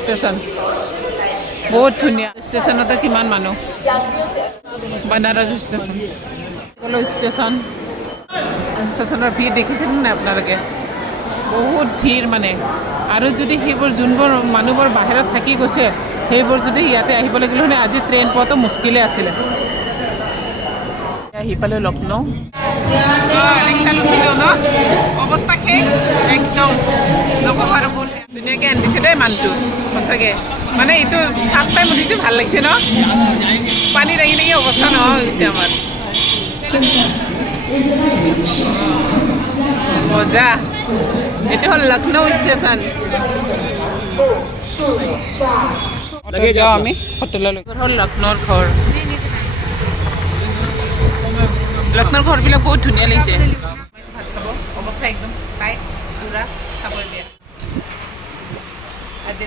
station বহুত ধুনীয়া ষ্টেচনতে কিমান মানুহ বানাৰস ষ্টেচন ষ্টেচন ষ্টেচনৰ ভিৰ দেখিছে নাই আপোনালোকে বহুত ভিৰ মানে আৰু যদি সেইবোৰ যোনবোৰ মানুহবোৰ বাহিৰত থাকি গৈছে সেইবোৰ যদি ইয়াতে আহিব লাগিলে হ'লে আজি ট্ৰেইন পোৱাটো মুস্কিলে আছিলে আহি পালে লক্ষ্ণৌ অৱস্থা শেষ একদম নক'ব আৰু ধুনীয়াকৈ আনিছে দেই মানুহটো সঁচাকৈ মানে এইটো ফাৰ্ষ্ট টাইম উঠিছোঁ ভাল লাগিছে ন পানী দাঙি দাঙি অৱস্থা নোহোৱা হৈ গৈছে আমাৰ মজা এইটো হ'ল লক্ষ্ণৌ ষ্টেচন যাওঁ আমি হোটেললৈ হ'ল লক্ষ্ণৌৰ ঘৰ লক্ষ্ণৌৰ ঘৰবিলাক বহুত ধুনীয়া লাগিছে ভাত খাব অৱস্থা একদম টাইট পূৰা খাব দিয়ে আজি